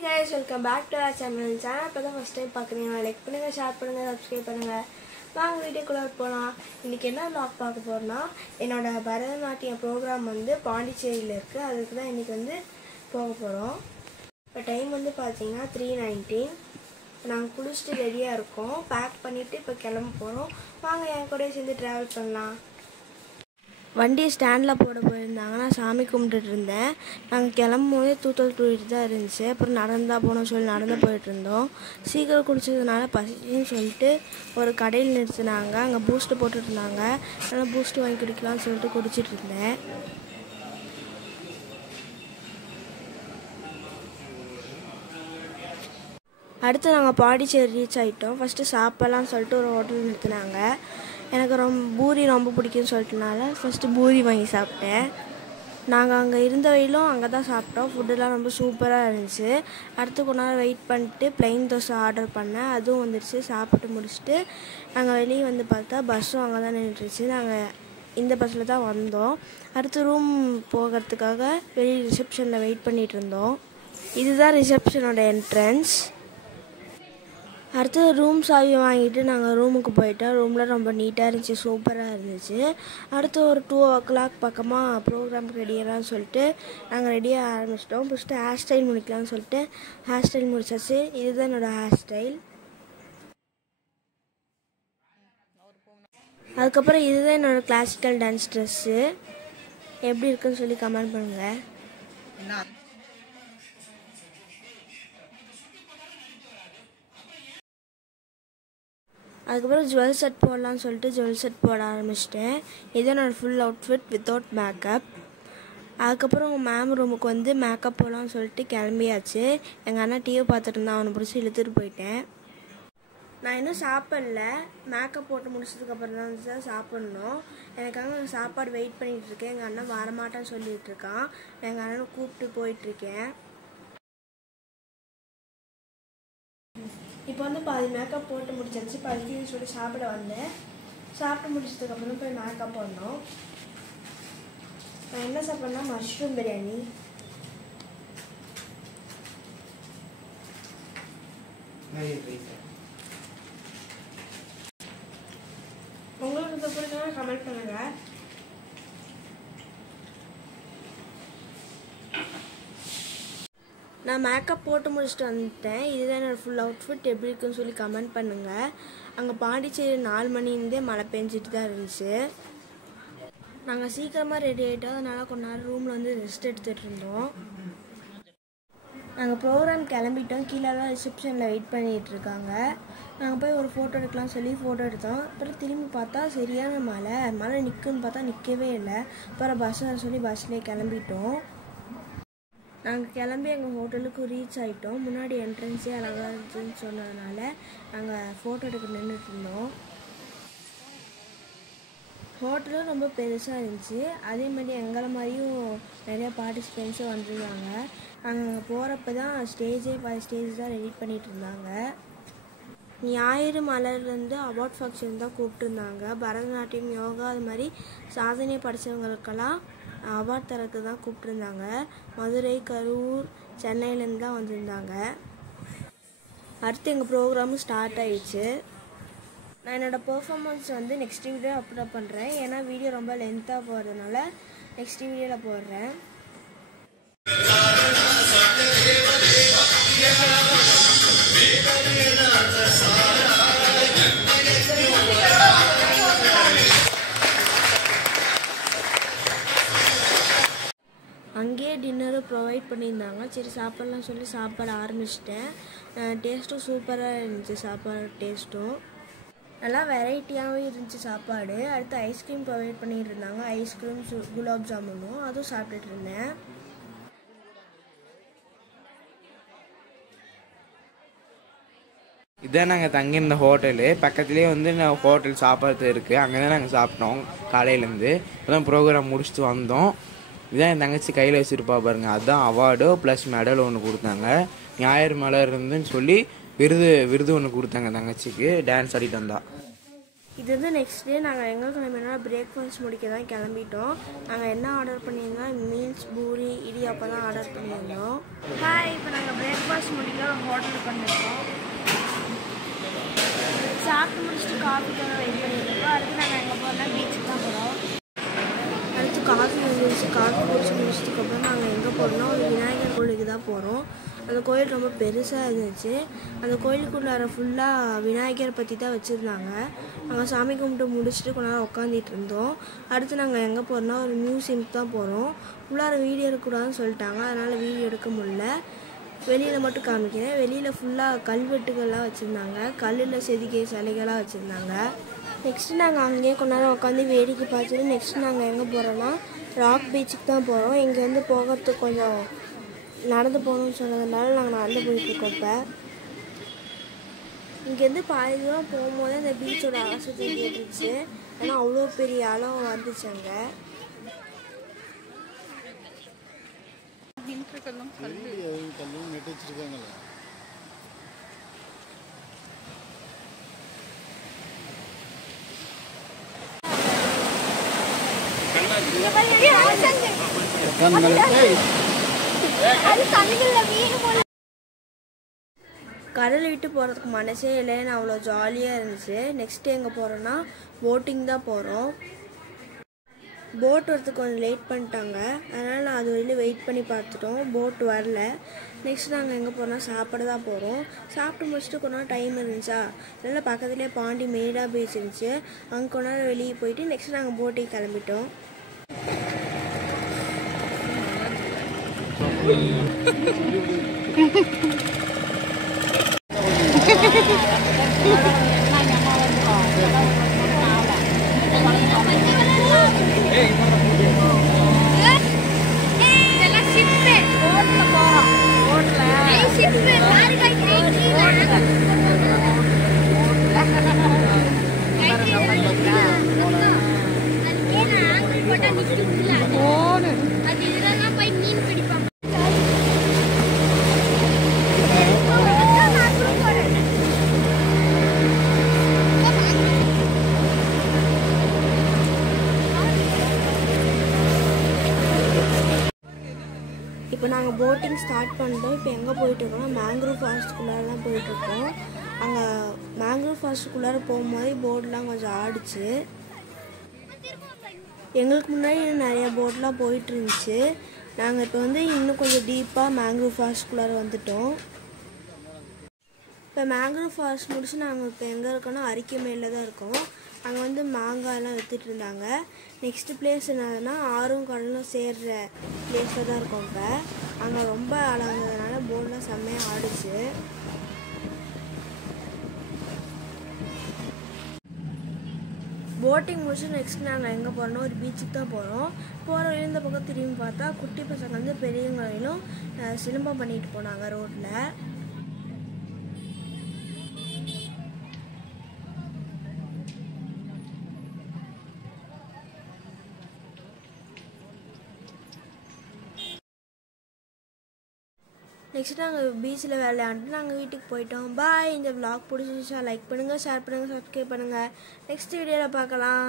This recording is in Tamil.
Hey guys, welcome back to our channel. இப்போ தான் ஃபர்ஸ்ட் டைம் பார்க்குறீங்க, லைக் பண்ணுங்கள், ஷேர் பண்ணுங்கள், சப்ஸ்கிரைப் பண்ணுங்கள். வாங்க வீடியோக்குள்ளே போகலாம். இன்றைக்கி என்ன vlog பார்க்க போகிறோன்னா, என்னோடய பரதநாட்டியம் ப்ரோக்ராம் வந்து பாண்டிச்சேரியில் இருக்குது. அதுக்கு தான் இன்றைக்கி வந்து போக போகிறோம். இப்போ டைம் வந்து பார்த்தீங்கன்னா 3:19. நாங்கள் குளிச்சுட்டு ரெடியாக இருக்கோம். பேக் பண்ணிவிட்டு இப்போ கிளம்ப போகிறோம். வாங்க என் கூட சேர்ந்து ட்ராவல் பண்ணலாம். வண்டி ஸ்டாண்டில் போட போயிருந்தாங்க. நான் சாமி கும்பிட்டுட்டு இருந்தேன். நாங்கள் கிளம்பும் போதே தூக்கிட்டு தான் இருந்துச்சு. அப்புறம் நடந்தால் போகணும்னு சொல்லி நடந்து போயிட்டு இருந்தோம். சீக்கிரம் குடிச்சதுனால பசின்னு சொல்லிட்டு ஒரு கடையில் நிறுத்தினாங்க. அங்கே பூஸ்ட்டு போட்டுட்டு இருந்தாங்க. அதனால் பூஸ்ட்டு வாங்கி குடிக்கலாம்னு சொல்லிட்டு குடிச்சிட்டு இருந்தேன். அடுத்து நாங்கள் பாண்டிச்சேரி ரீச் ஆகிட்டோம். ஃபஸ்ட்டு சாப்பிட்லான்னு சொல்லிட்டு ஒரு ஹோட்டல் நிறுத்தினாங்க. எனக்கு பூரி ரொம்ப பிடிக்கும்னு சொல்லிட்டுனால ஃபஸ்ட்டு பூரி வாங்கி சாப்பிட்டேன். நாங்கள் அங்கே இருந்த வரையிலும் அங்கே தான் சாப்பிட்டோம். ஃபுட்டெல்லாம் ரொம்ப சூப்பராக இருந்துச்சு. அடுத்து கொஞ்ச நேரம் வெயிட் பண்ணிட்டு ப்ளைன் தோசை ஆர்டர் பண்ணேன். அதுவும் வந்துடுச்சு. சாப்பிட்டு முடிச்சுட்டு நாங்கள் வெளியே வந்து பார்த்தா பஸ்ஸும் அங்கே தான் நின்றுச்சு. நாங்கள் இந்த பஸ்ஸில் தான் வந்தோம். அடுத்து ரூம் போகிறதுக்காக வெளியே ரிசப்ஷனில் வெயிட் பண்ணிகிட்டு இருந்தோம். இதுதான் ரிசப்ஷனோட என்ட்ரன்ஸ். அடுத்து ரூம் சாவி வாங்கிட்டு நாங்கள் ரூமுக்கு போயிட்டோம். ரூமில் ரொம்ப நீட்டாக இருந்துச்சு, சூப்பராக இருந்துச்சு. அடுத்து ஒரு 2 o'clock பக்கமாக ப்ரோக்ராமுக்கு ரெடியாகலான்னு சொல்லிட்டு நாங்கள் ரெடியாக ஆரம்பிச்சிட்டோம். ஃபஸ்ட்டு ஹேர் ஸ்டைல் முடிக்கலாம்னு சொல்லிட்டு ஹேர் ஸ்டைல் முடிச்சாச்சு. இதுதான் என்னோடய ஹேர் ஸ்டைல். அதுக்கப்புறம் இதுதான் என்னோடய கிளாசிக்கல் டான்ஸ் ட்ரெஸ்ஸு. எப்படி இருக்குன்னு சொல்லி கமெண்ட் பண்ணுங்கள். அதுக்கப்புறம் ஜுவல் செட் போடலான்னு சொல்லிட்டு ஜுவல் செட் போட ஆரம்பிச்சிட்டேன். இதுதான் என்னோடய ஃபுல் அவுட்ஃபிட் வித்தவுட் மேக்கப். அதுக்கப்புறம் மேம் ரூமுக்கு வந்து மேக்கப் போடலான்னு சொல்லிட்டு கிளம்பியாச்சு. எங்கள் அண்ணா டிவி பார்த்துட்டு இருந்தான். அவனை பிடிச்சி இழுத்துட்டு போயிட்டேன். நான் இன்னும் சாப்பிடல. மேக்கப் போட்டு முடிச்சதுக்கப்புறம் தான் சாப்பிட்ணும். எனக்காக சாப்பாடு வெயிட் பண்ணிகிட்ருக்கேன். எங்கள் அண்ணன் வரமாட்டான்னு சொல்லிகிட்டு இருக்கான். எங்கள் அண்ணனை கூப்பிட்டு போயிட்டுருக்கேன். இப்போ வந்து பாதி மேக்கப் போட்டு முடிச்சாச்சு. பழுத்தின்னு சொல்லி சாப்பிட வந்தேன். சாப்பிட்டு முடிச்சதுக்கப்புறம் போய் மேக்கப் பண்ணோம். நான் என்ன சாப்பிட்றேன்னா மஷ்ரூம் பிரியாணி. உங்களுக்கு இது பிடிச்சா கமெண்ட் பண்ணுங்க. நான் மேக்கப் போட்டு முடிச்சுட்டு வந்துட்டேன். இதுதான் என்னோடய ஃபுல் அவுட்ஃபிட். எப்படி இருக்குன்னு சொல்லி கமெண்ட் பண்ணுங்கள். அங்கே பாண்டிச்சேரி 4 மணிலேருந்தே மழை பெஞ்சிட்டு தான் இருந்துச்சு. நாங்கள் சீக்கிரமாக ரெடி ஆகிட்டோம். அதனால் கொஞ்ச நேரம் ரூமில் வந்து ரெஸ்ட் எடுத்துகிட்டு இருந்தோம். நாங்கள் ப்ரோக்ராம் கிளம்பிட்டோம். கீழே தான் ரிசப்ஷனில் வெயிட் பண்ணிகிட்டு இருக்காங்க. நாங்கள் போய் ஒரு ஃபோட்டோ எடுக்கலாம்னு சொல்லி ஃபோட்டோ எடுத்தோம். அப்புறம் திரும்பி பார்த்தா சரியான மழை நிற்குன்னு பார்த்தா நிற்கவே இல்லை. அப்புறம் பஸ் வர சொல்லி பஸ்லேயே கிளம்பிட்டோம். நாங்கள் கிளம்பி எங்கள் ஹோட்டலுக்கு ரீச் ஆகிட்டோம். முன்னாடி என்ட்ரன்ஸே அழகாக இருந்துச்சுன்னு சொன்னதுனால நாங்கள் ஃபோட்டோ எடுக்க நின்றுட்டு இருந்தோம். ஹோட்டலும் ரொம்ப பெருசாக இருந்துச்சு. அதேமாதிரி எங்களை மாதிரியும் நிறையா பார்ட்டிசிபெண்ட்ஸும் வந்துருந்தாங்க. நாங்கள் போகிறப்ப தான் ஸ்டேஜ் தான் ரெடி பண்ணிகிட்டு இருந்தாங்க. ஞாயிறு மலர்லேருந்து அவார்ட் ஃபங்க்ஷன் தான் கூப்பிட்டுருந்தாங்க. பரதநாட்டியம், யோகா, அது மாதிரி சாதனை படைத்தவங்களுக்கெல்லாம் அவார்ட் தரக்கு தான் கூப்பிட்டுருந்தாங்க. மதுரை, கரூர், சென்னையிலேருந்து தான் வந்திருந்தாங்க. அடுத்து எங்கள் ப்ரோக்ராமும் ஸ்டார்ட் ஆகிடுச்சு. நான் என்னோடய பெர்ஃபார்மன்ஸ் வந்து நெக்ஸ்ட் வீடியோ அப்லோட் பண்ணுறேன். ஏன்னா வீடியோ ரொம்ப லென்த்தாக போகிறதுனால நெக்ஸ்ட் வீடியோவில் போடுறேன். அங்கேயே டின்னரும் ப்ரொவைட் பண்ணியிருந்தாங்க. சரி சாப்பிட்லாம் சொல்லி சாப்பாடு ஆரம்பிச்சிட்டேன். டேஸ்ட்டும் சூப்பராக இருந்துச்சு. சாப்பாடு டேஸ்ட்டும் நல்லா வெரைட்டியாகவும் இருந்துச்சு சாப்பாடு. அடுத்து ஐஸ்கிரீம் ப்ரொவைட் பண்ணிகிட்டு இருந்தாங்க. ஐஸ்கிரீம், குலாப் ஜாமுனும் அதுவும் சாப்பிட்டுட்டு இருந்தேன். இதான் நாங்கள் தங்கியிருந்த ஹோட்டலு. பக்கத்துலேயே வந்து ஹோட்டல் சாப்பாடு இருக்குது. அங்கே தான் நாங்கள் சாப்பிட்டோம் காலையிலேருந்து. இப்போ தான் ப்ரோக்ராம் முடிச்சுட்டு வந்தோம். இதுதான் என் தங்கச்சி கையில் வச்சுருப்பா பாருங்கள். அதுதான் அவார்டு ப்ளஸ் மெடல் ஒன்று கொடுத்தாங்க. ஞாயிறு மலர் இருந்துன்னு சொல்லி விருது ஒன்று கொடுத்தாங்க தங்கச்சிக்கு. டான்ஸ் ஆடிட்டு வந்தா. இது வந்து நெக்ஸ்ட் டே நாங்கள் எங்கே கிளம்பினா பிரேக்ஃபாஸ்ட் முடிக்க தான் கிளம்பிட்டோம். நாங்கள் என்ன ஆர்டர் பண்ணியிருந்தோம், மீல்ஸ், பூரி, இடியாப்பம் தான் ஆர்டர் பண்ணியிருந்தோம். ஹாய், இப்போ நாங்கள் பிரேக்ஃபாஸ்ட் நாங்கள் ஹோட்டலுக்கு வந்துருக்கோம். சாப்பிட்டு முடிச்சுட்டு காஃபிக்காக வெயிட் பண்ணிட்டுருக்கோம். அடுத்து நாங்கள் எங்கே போகிறோம்னா பீச்சுக்கு தான் போகிறோம். அடுத்து காஃபி வந்துருச்சு. காஃபி குடிச்சு முடிச்சதுக்கப்புறம் நாங்கள் எங்கே போகிறோம்னா ஒரு விநாயகர் கோயிலுக்கு தான் போகிறோம். அந்த கோயில் ரொம்ப பெருசாக இருந்துச்சு. அந்த கோயிலுக்குள்ளார ஃபுல்லாக விநாயகரை பற்றி தான் வச்சுருந்தாங்க. நாங்கள் சாமி கும்பிட்டு முடிச்சுட்டு கொஞ்ச நேரம் உட்காந்துட்டு இருந்தோம். அடுத்து நாங்கள் எங்கே போகிறோம்னா ஒரு மியூசியம்க்கு தான் போகிறோம். உள்ளார வீடியோ எடுக்கக்கூடாதுன்னு சொல்லிட்டாங்க, அதனால் வீடியோ எடுக்க முடியல. வெளியில் மட்டும் காமிக்கிறேன். வெளியில் ஃபுல்லாக கல்வெட்டுகள்லாம் வச்சுருந்தாங்க, கல்லில் செதுக்கிய சிலைகளாக வச்சுருந்தாங்க. நெக்ஸ்ட்டு நாங்கள் அங்கேயே கொஞ்ச நேரம் உட்காந்து வேடிக்கை பார்த்துட்டு நெக்ஸ்ட்டு நாங்கள் எங்கே போகிறோன்னா ராக் பீச்சுக்கு தான் போகிறோம். இங்கேருந்து போகிறதுக்கு கொஞ்சம் நடந்து போகணும்னு சொன்னதுனால நாங்கள் நடந்து போயிட்டுருக்கோம். இப்போ இங்கேருந்து பாதி தூரம் போகும்போது அந்த பீச்சோட அவசரத்தை கேட்டுருச்சு. ஏன்னா அவ்வளோ பெரிய அளவு வந்துச்சு. அங்கே கடலை விட்டு போகிறதுக்கு மனசே இல்லைன்னு அவ்வளோ ஜாலியாக இருந்துச்சு. நெக்ஸ்ட்டு எங்கே போகிறோன்னா போட்டிங் தான் போகிறோம். போட் வரத்துக்கு கொஞ்சம் லேட் பண்ணிட்டாங்க, அதனால் நான் அது வரையிலும் வெயிட் பண்ணி பார்த்துட்டோம். போட் வரல. நெக்ஸ்ட் நாங்கள் எங்கே போகிறோம்னா சாப்பிட தான் போகிறோம். சாப்பிட்டு முடிச்சுட்டு கொஞ்ச நேரம் டைம் இருந்துச்சா, அதனால் பக்கத்துலேயே பாண்டி மெரினா பீச் இருந்துச்சு. அங்கே கொஞ்ச நேரம் வெளியே போயிட்டு நெக்ஸ்ட் நாங்கள் போட்டிங் கிளம்பிட்டோம். இப்போ நாங்கள் போட்டிங் ஸ்டார்ட் பண்ணிட்டோம். இப்போ எங்கே போயிட்டுருக்கோம்னா மேங்க்ரூவ் ஃபாரஸ்ட்டுக்குள்ளார தான் போயிட்டுருக்கோம். அங்கே மேங்க்ரூவ் ஃபாரஸ்ட்டுக்குள்ளார போகும்போது போர்டெலாம் கொஞ்சம் ஆடிச்சு. எங்களுக்கு முன்னாடி நிறைய போட்லாம் போயிட்டு இருந்துச்சு. நாங்கள் இப்போ வந்து இன்னும் கொஞ்சம் டீப்பாக மேங்க்ரூவ் ஃபாரஸ்ட்டுக்குள்ளார வந்துட்டோம். இப்போ மேங்க்ரூவ் ஃபாரஸ்ட் முடிச்சு நாங்கள் இப்போ எங்கே இருக்கோன்னா அரிக்கமேலில் தான் இருக்கோம். அங்கே வந்து மாங்காயெல்லாம் விற்றுட்டு இருந்தாங்க. நெக்ஸ்ட்டு பிளேஸ் என்னதுன்னா ஆறும் கடலும் சேர்ற பிளேஸில் தான் இருக்கோம். இப்போ அங்கே ரொம்ப அழகானதுனால போர்டெலாம் செம்மையாக ஆடிச்சு. போட்டிங் முடிச்சு நெக்ஸ்ட் நாங்கள் எங்கே போகிறோன்னா ஒரு பீச்சுக்கு தான் போகிறோம். போகிற வழியில் இந்த பக்கம் திரும்பி பார்த்தா குட்டி பசங்க வந்து பெரியவங்க வரையிலும் சிலம்பம் பண்ணிட்டு போனாங்க ரோட்டில். நெக்ஸ்ட் நாங்கள் பீச்சில் விளையாண்டுட்டு நாங்கள் வீட்டுக்கு போயிட்டோம். பாய். இந்த vlog பிடிச்சிருந்துச்சா லைக் பண்ணுங்கள், ஷேர் பண்ணுங்கள், சப்ஸ்கிரைப் பண்ணுங்கள். நெக்ஸ்ட் வீடியோவில் பார்க்கலாம்.